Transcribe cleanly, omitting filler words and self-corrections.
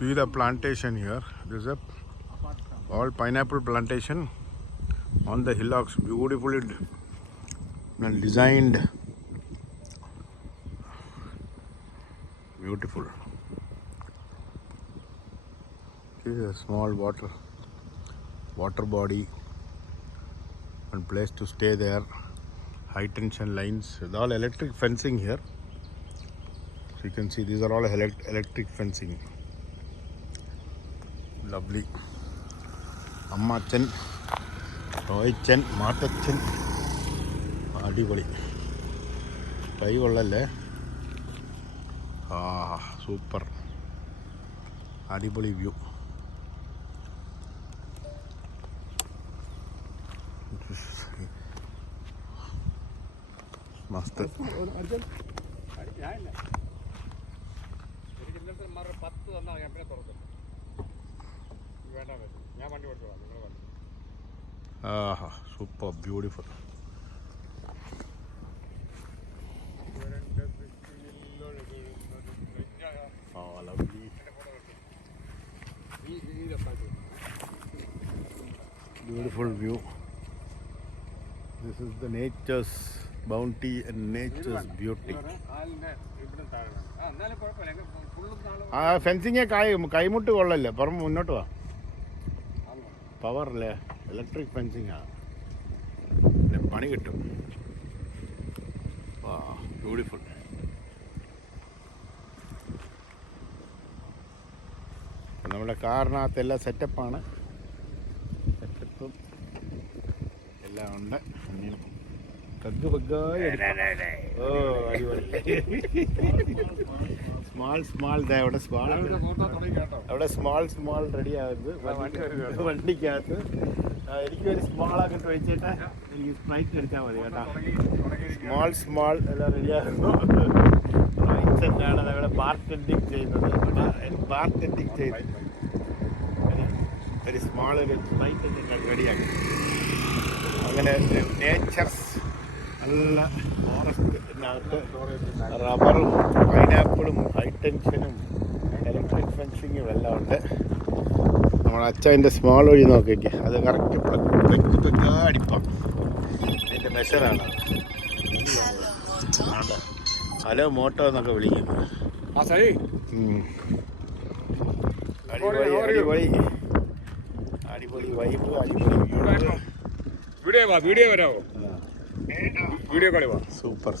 See the plantation here. This is a all pineapple plantation on the hillocks, beautifully designed. Beautiful. This is a small water body, one place to stay there. High tension lines with all electric fencing here. So you can see these are all electric fencing. Lovely. Ammachan, Roychan, Matachan, Adipoli. Try kollale. Super. Adipoli view. Master. Super beautiful. Lovely. Beautiful view. This is the nature's bounty and nature's beauty. Fencing കൈമുട്ട് കൊള്ളല്ലേ, പുറം മുന്നോട്ട് വാ. Power അല്ലേ, electric fencing ആണ്, പണി കിട്ടും. Beautiful. നമ്മുടെ കാറിനകത്ത് എല്ലാം സെറ്റപ്പാണ്, സെറ്റപ്പും എല്ലാം ഉണ്ട്. സ്മാൾ അവിടെ സ്മാൾ റെഡി ആകുന്നത് വണ്ടിക്കകത്ത്. എനിക്കൊരു സ്മാളാക്കിട്ട് വെച്ചിട്ട് എനിക്ക് സ്പ്രൈറ്റ് അടിച്ചാൽ മതി കേട്ടോ. സ്മാൾ എല്ലാം റെഡിയാകുന്നു. റൈറ്റ്സെറ്റാണ് നമ്മുടെ ബാർടെൻഡിങ് ചെയ്യുന്നത്. ഒരു സ്മാൾ ഒരു സ്പ്രൈറ്റ് റെഡിയാക്കി. അങ്ങനെ നേച്ചർസ് നല്ല ഫോറസ്റ്റിനകത്ത് റബ്ബറും പൈനാപ്പിളും ഹൈ ടെൻഷനും ഇലക്ട്രിക് ഫെൻസിങ്ങും എല്ലാം ഉണ്ട്. നമ്മുടെ അച്ഛൻ്റെ സ്മാൾ വഴി നോക്കിക്ക്, അത് കറക്റ്റ് പ്ലഗ് അടിപ്പം. അതിൻ്റെ മെഷറാണ്. ഹലോ മോട്ടോ എന്നൊക്കെ വിളിക്കും. അടിപൊളി വൈബ്, അടിപൊളി വീഡിയോ വരാമോ? വീഡിയോ കളി. സൂപ്പർ.